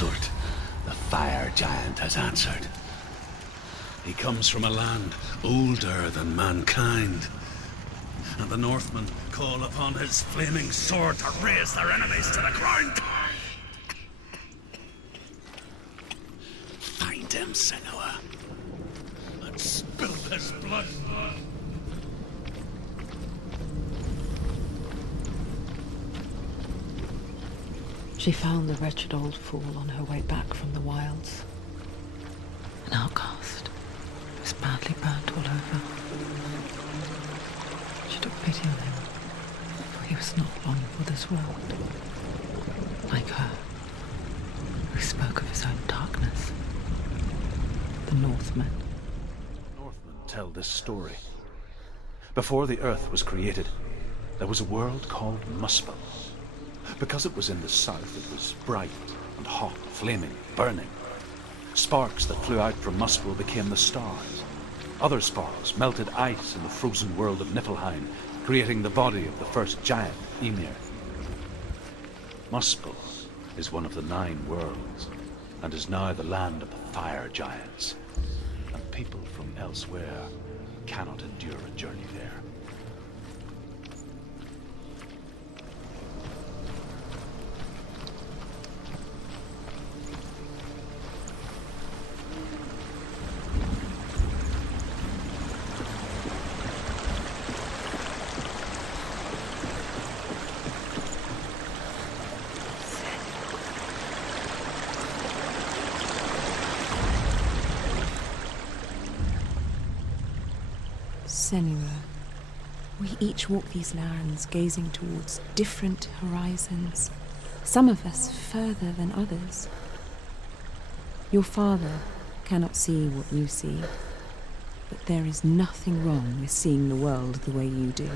Surtr, the fire giant, has answered. He comes from a land older than mankind, and the Northmen call upon his flaming sword to raze their enemies to the ground. Find him, Senua, and spill his blood. She found the wretched old fool on her way back from the wilds. An outcast. He was badly burnt all over. She took pity on him, for he was not long for this world. Like her, who spoke of his own darkness. The Northmen. Northmen tell this story. Before the earth was created, there was a world called Muspel. Because it was in the south, it was bright and hot, flaming, burning. Sparks that flew out from Muspel became the stars. Other sparks melted ice in the frozen world of Niflheim, creating the body of the first giant, Ymir. Muspel is one of the 9 worlds, and is now the land of the fire giants. And people from elsewhere cannot endure a journey there. Senua, we each walk these lands gazing towards different horizons, some of us further than others. Your father cannot see what you see, but there is nothing wrong with seeing the world the way you do.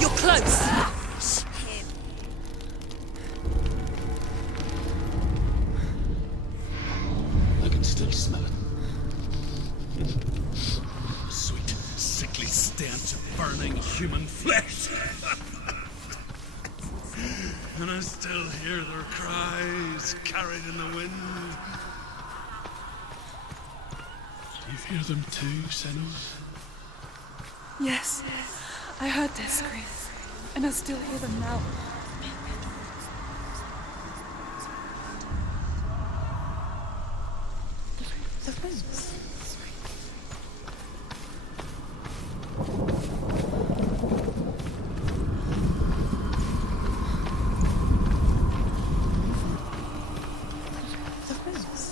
You're close! I can still smell it. The sweet, sickly stench of burning human flesh. And I still hear their cries carried in the wind. You hear them too, Senua? Yes, I heard their screams, and I still hear them now. The fence. The fence.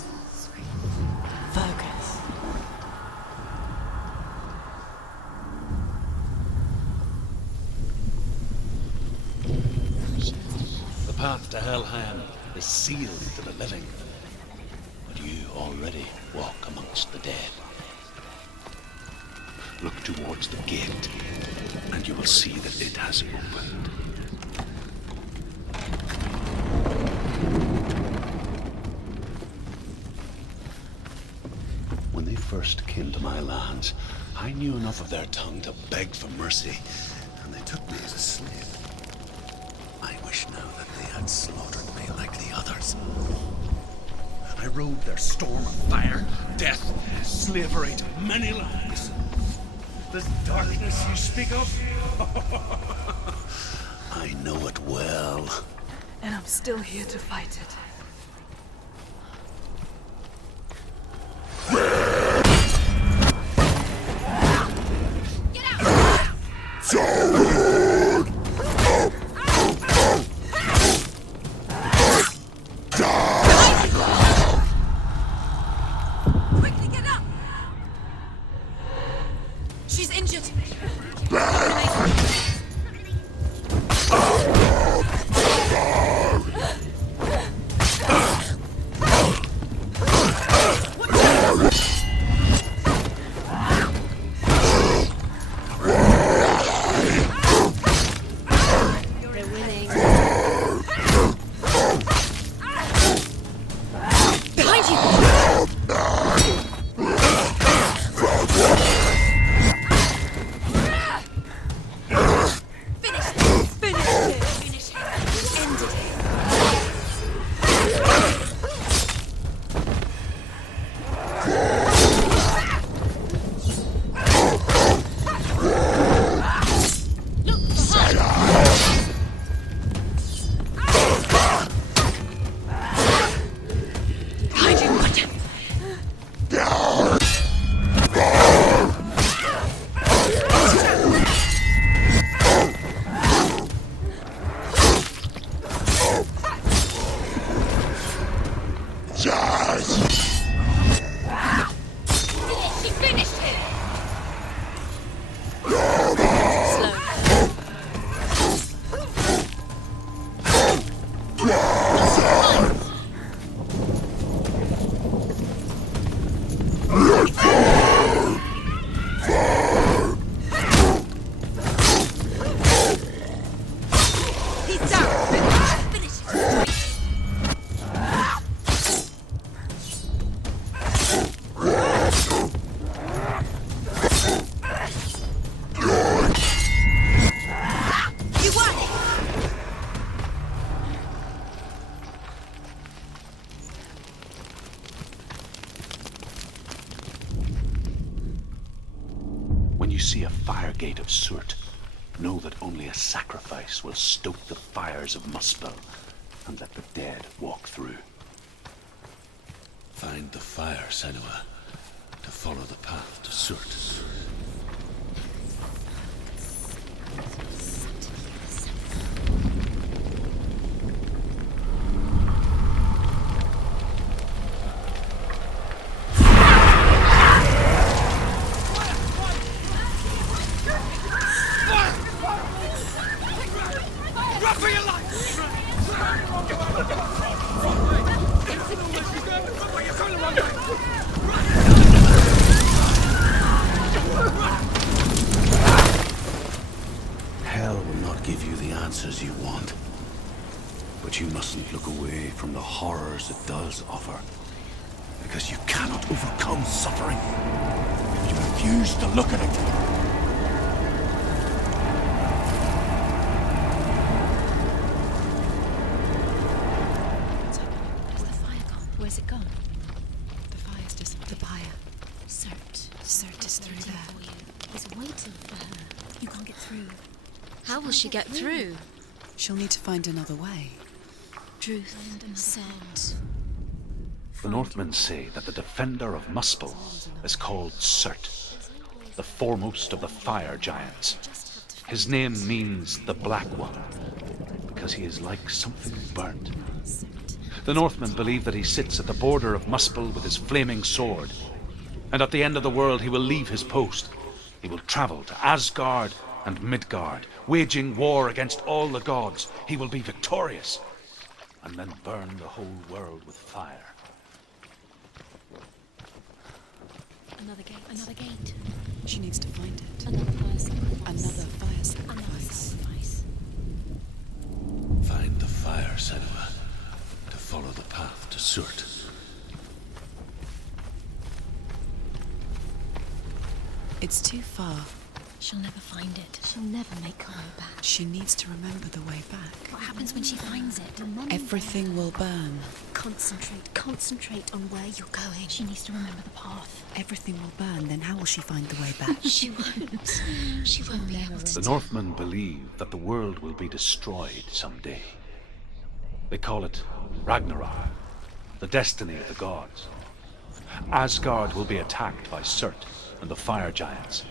Helheim is sealed to the living, but you already walk amongst the dead. Look towards the gate, and you will see that it has opened. When they first came to my lands, I knew enough of their tongue to beg for mercy, and they took me as a slave. I wish now that they had slaughtered me like the others. I rode their storm of fire, death, slavery to many lands. This darkness you speak of? I know it well. And I'm still here to fight it. Quickly get up! She's injured. When you see a fire gate of Surtr, know that only a sacrifice will stoke the fires of Muspel and let the dead walk through. Find the fire, Senua, to follow the path to Surtr. Hell will not give you the answers you want. But you mustn't look away from the horrors it does offer. Because you cannot overcome suffering if you refuse to look at it. Where's it gone? The fire's just the pyre. Surtr is through there. He's waiting for her. You can't get through. How will she get through? She'll need to find another way. Druth said. The Northmen say that the defender of Muspel is called Surtr, the foremost of the fire giants. His name means the Black One, because he is like something burnt. The Northmen believe that he sits at the border of Muspel with his flaming sword, and at the end of the world he will leave his post. He will travel to Asgard and Midgard, waging war against all the gods. He will be victorious. and then burn the whole world with fire. Another gate. Another gate. She needs to find it. Another fire sacrifice. Another fire Another sacrifice. sacrifice. Find the fire, Senua, to follow the path to Surtr. It's too far. She'll never find it. She'll never make her way back. She needs to remember the way back. What happens when she finds it? Everything will burn. Concentrate on where you're going. She needs to remember the path. Everything will burn, then how will she find the way back? She won't. She won't be able to. The Northmen believe that the world will be destroyed someday. They call it Ragnarok, the destiny of the gods. Asgard will be attacked by Surtr and the fire giants.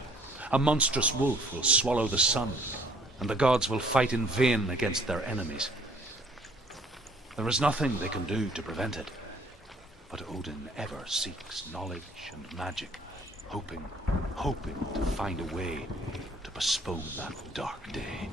A monstrous wolf will swallow the sun, and the gods will fight in vain against their enemies. There is nothing they can do to prevent it, but Odin ever seeks knowledge and magic, hoping to find a way to postpone that dark day.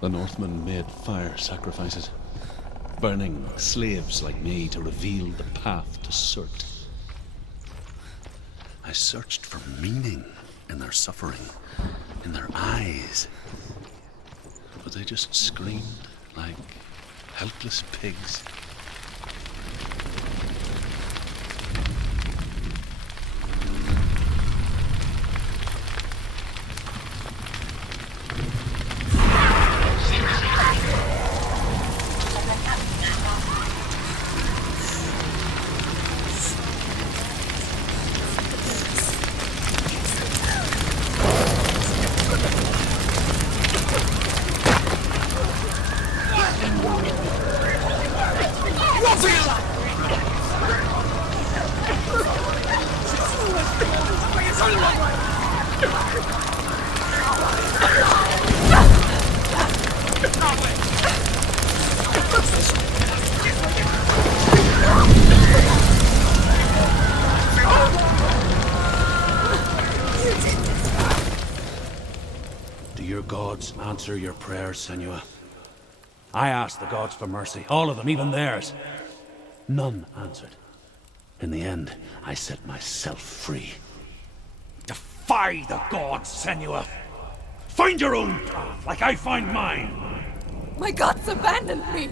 The Northmen made fire sacrifices, burning slaves like me to reveal the path to Surtr. I searched for meaning in their suffering, in their eyes, but they just screamed like helpless pigs. Do your gods answer your prayers, Senua? I asked the gods for mercy, all of them, even theirs. None answered. In the end, I set myself free. Defy the gods, Senua! Find your own path, like I find mine! My gods abandoned me!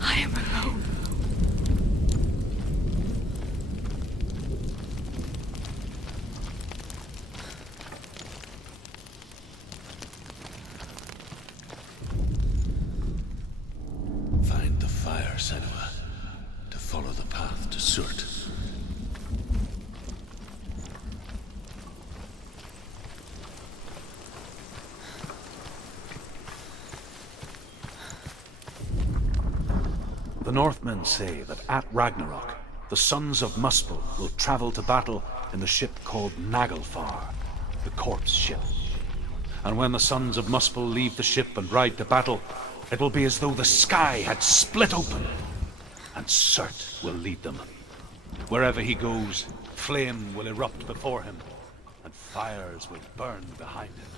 I am alone. Find the fire, Senua, to follow the path to Surtr. The Northmen say that at Ragnarok, the sons of Muspel will travel to battle in the ship called Naglfar, the corpse ship. And when the sons of Muspel leave the ship and ride to battle, it will be as though the sky had split open, and Surtr will lead them. Wherever he goes, flame will erupt before him, and fires will burn behind him.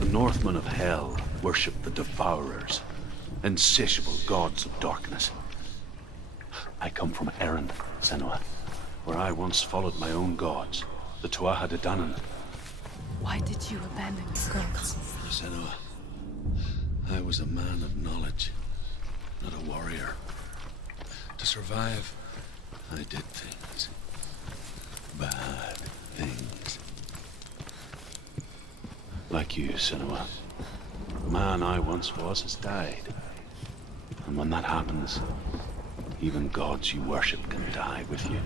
The Northmen of Hell worship the Devourers, insatiable gods of darkness. I come from Erin, Senua, where I once followed my own gods, the Tuatha De Danann. Why did you abandon your gods? Senua, I was a man of knowledge, not a warrior. To survive, I did things. Bad things. Like you, Senua. The man I once was has died. And when that happens, even gods you worship can die with you.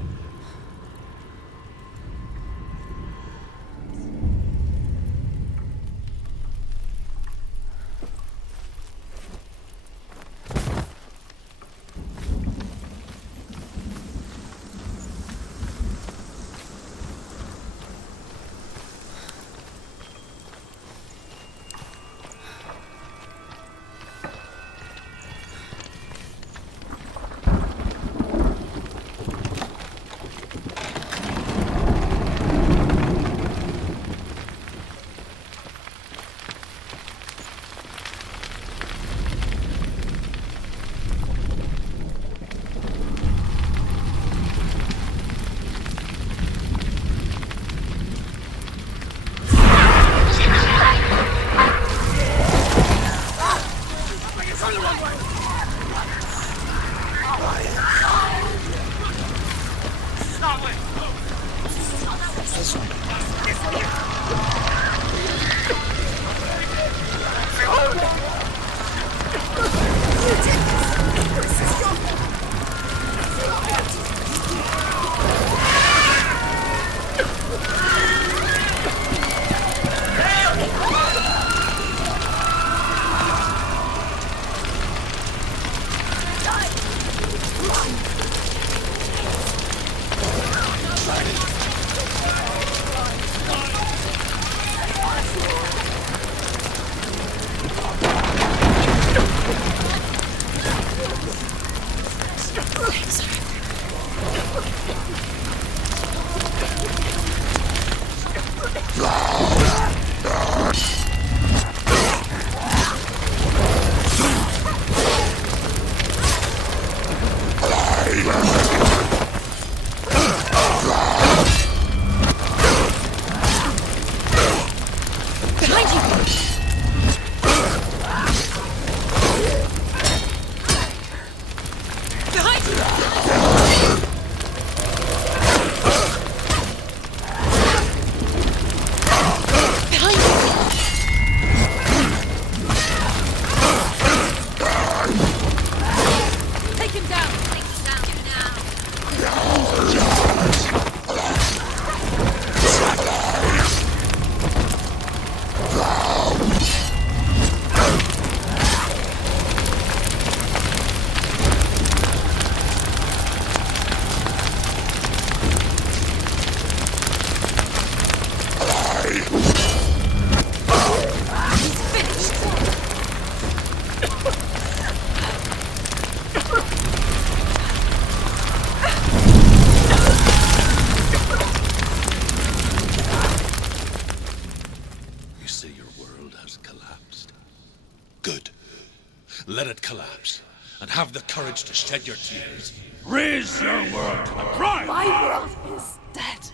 Let it collapse, and have the courage to shed your tears. Raise your world to the prime! My world is dead.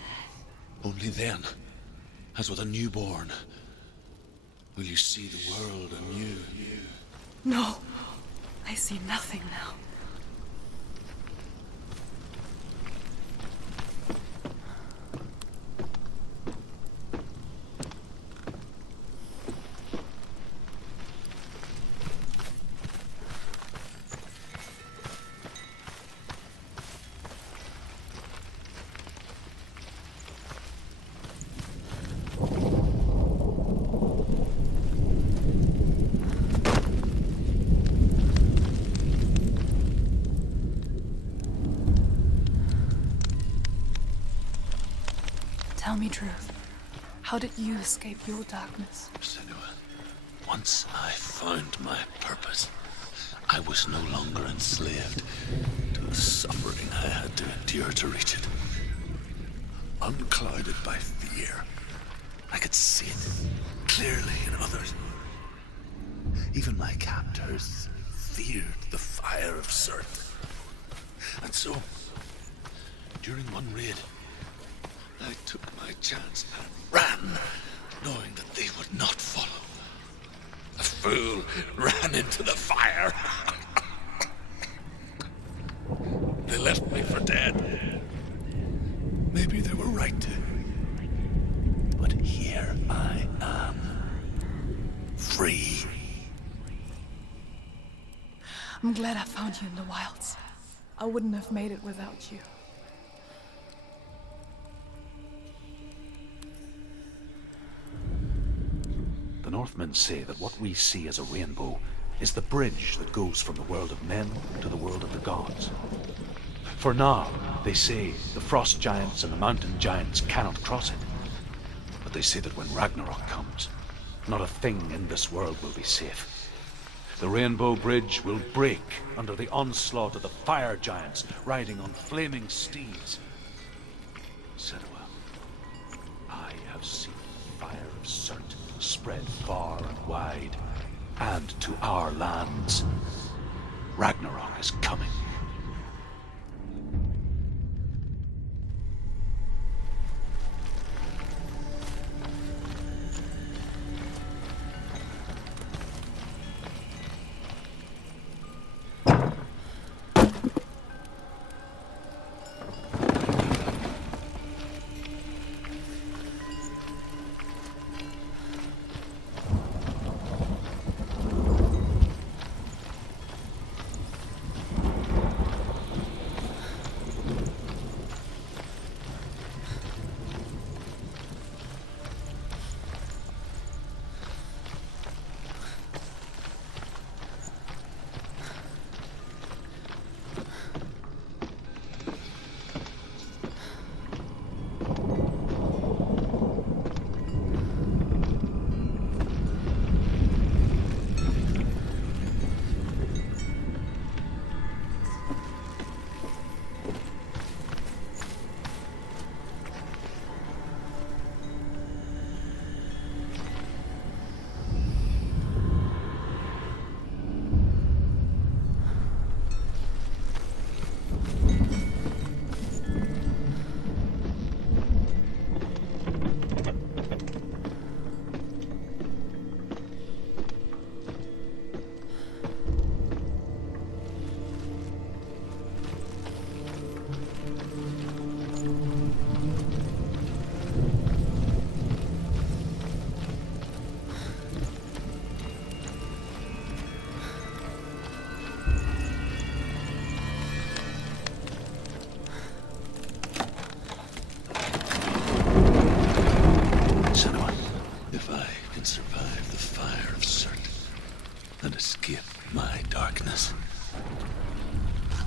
Only then, as with a newborn, will you see the world anew. No, I see nothing now. Tell me truth. How did you escape your darkness? Senua, once I found my purpose, I was no longer enslaved to the suffering I had to endure to reach it. Unclouded by fear, I could see it clearly in others. Even my captors feared the fire of Surtr. And so, during one raid, I took my chance and ran, knowing that they would not follow. A fool ran into the fire. They left me for dead. Maybe they were right to. But here I am. Free. I'm glad I found you in the wilds. I wouldn't have made it without you. The Northmen say that what we see as a rainbow is the bridge that goes from the world of men to the world of the gods. For now, they say, the frost giants and the mountain giants cannot cross it. But they say that when Ragnarok comes, not a thing in this world will be safe. The Rainbow Bridge will break under the onslaught of the fire giants riding on flaming steeds. Senua, I have seen the fire of Surtr spread far and wide, and to our lands. Ragnarok is coming.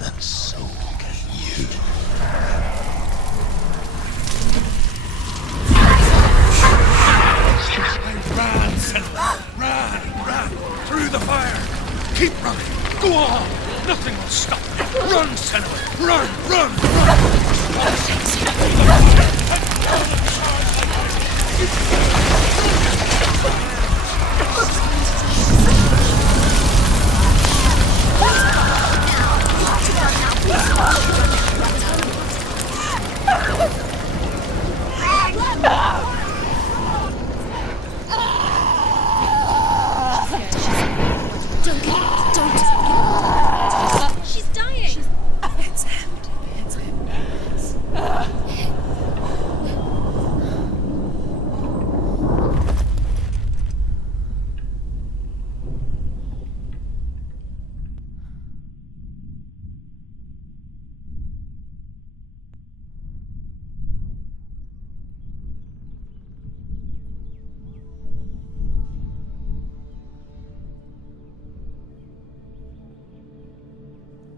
And so can you. Run, Senua! Run! Through the fire! Keep running! Go on! Nothing will stop you! Run, Senua! Run! She's dying. It's him.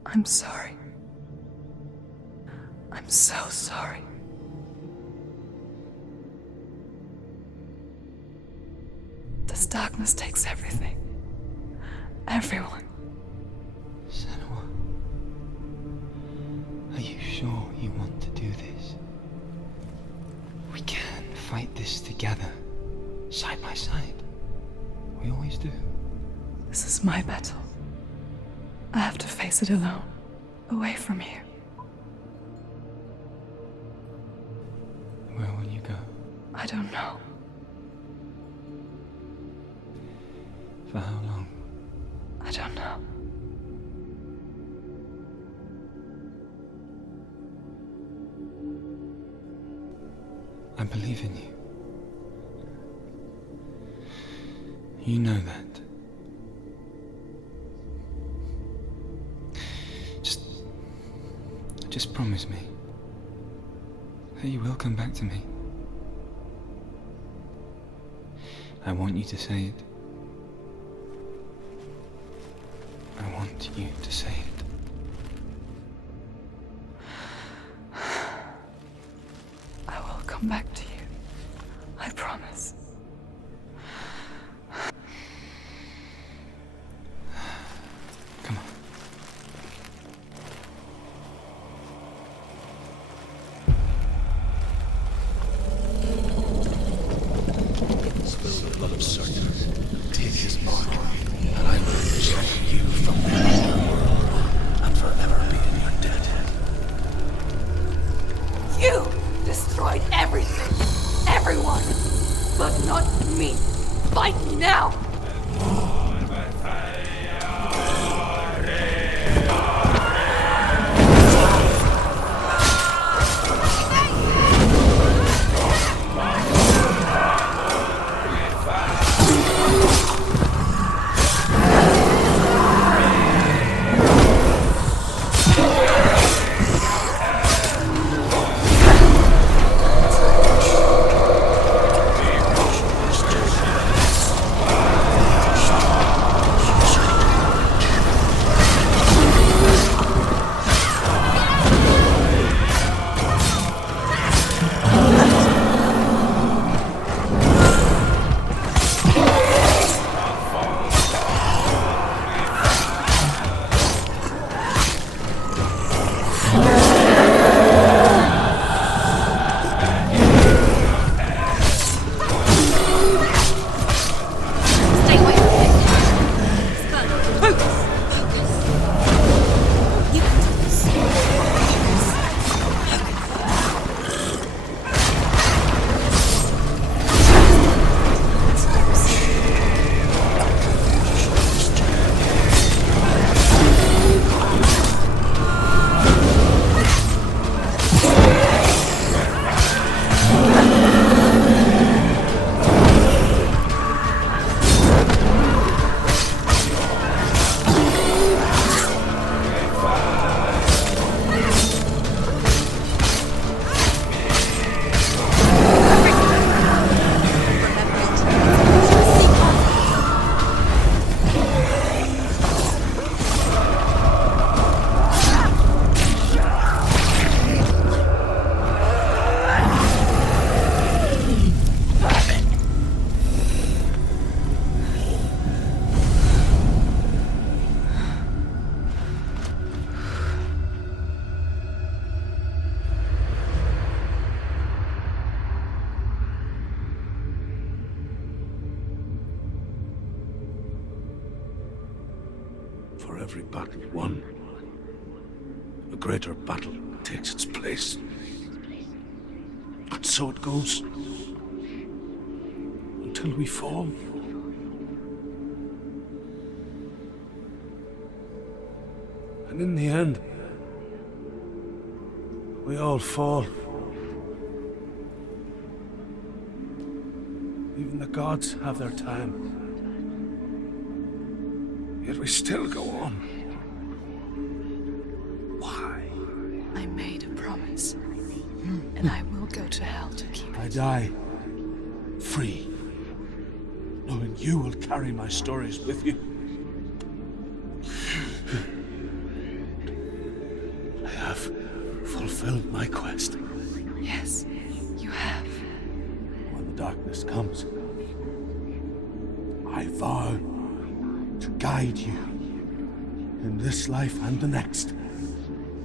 I'm sorry. I'm so sorry. This darkness takes everything. Everyone. Senua, are you sure you want to do this? We can fight this together, side by side. We always do. This is my battle. I have to face it alone, away from you. Where will you go? I don't know. For how long? I don't know. I believe in you. You know that. Just promise me that you will come back to me. I want you to say it. I want you to say it. I will come back to you. I promise. Come on. Spill the blood of Surtr, take his mark, and I will reject you from the world and forever be in your debt. You destroyed everything! For every battle won, a greater battle takes its place. And so it goes. Until we fall. And in the end, we all fall. Even the gods have their time. Yet we still go on. Why? I made a promise, and I will go to hell to keep it. I die free, knowing you will carry my stories with you. I have fulfilled my quest. Yes, you have. When the darkness comes, I vow to guide you in this life and the next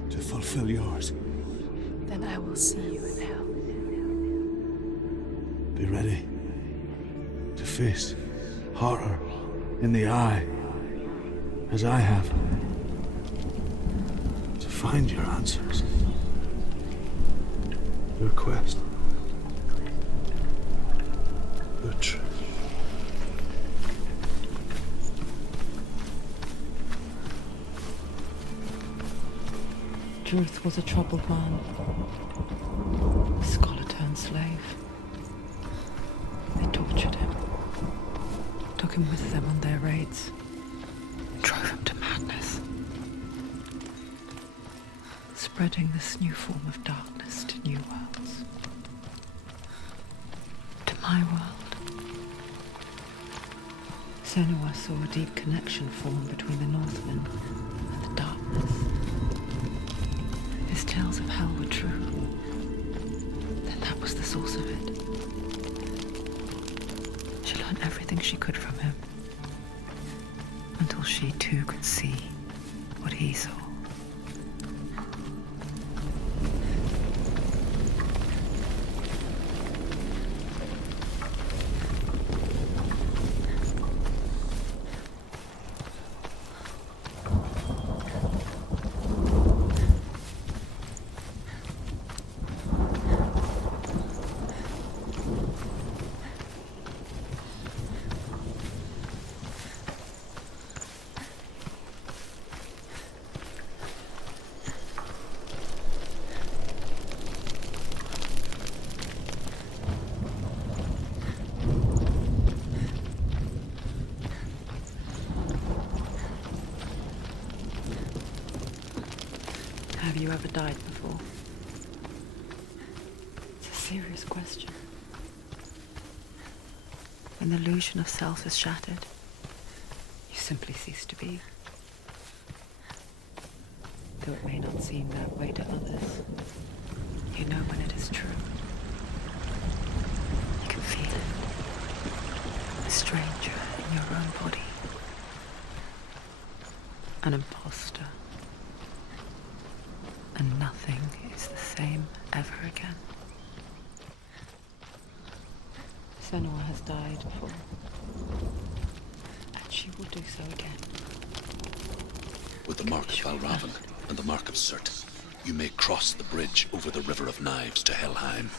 to fulfill yours. Then I will see you in hell. Be ready to face horror in the eye, as I have. To find your answers. Your quest. Your truth. Truth was a troubled man, a scholar turned slave. They tortured him, took him with them on their raids, drove him to madness, spreading this new form of darkness to new worlds. To my world. Senua saw a deep connection form between the Northmen and the darkness. His tales of hell were true. Then that was the source of it. She learned everything she could from him, until she too could see what he saw. Have you ever died before? It's a serious question. When the illusion of self is shattered, you simply cease to be. Though it may not seem that way to others, you know when it is true. You can feel it. A stranger in your own body. An imposter. And nothing is the same ever again. Senua has died before, and she will do so again. With the mark of Valravan and the mark of Surtr, you may cross the bridge over the River of Knives to Helheim.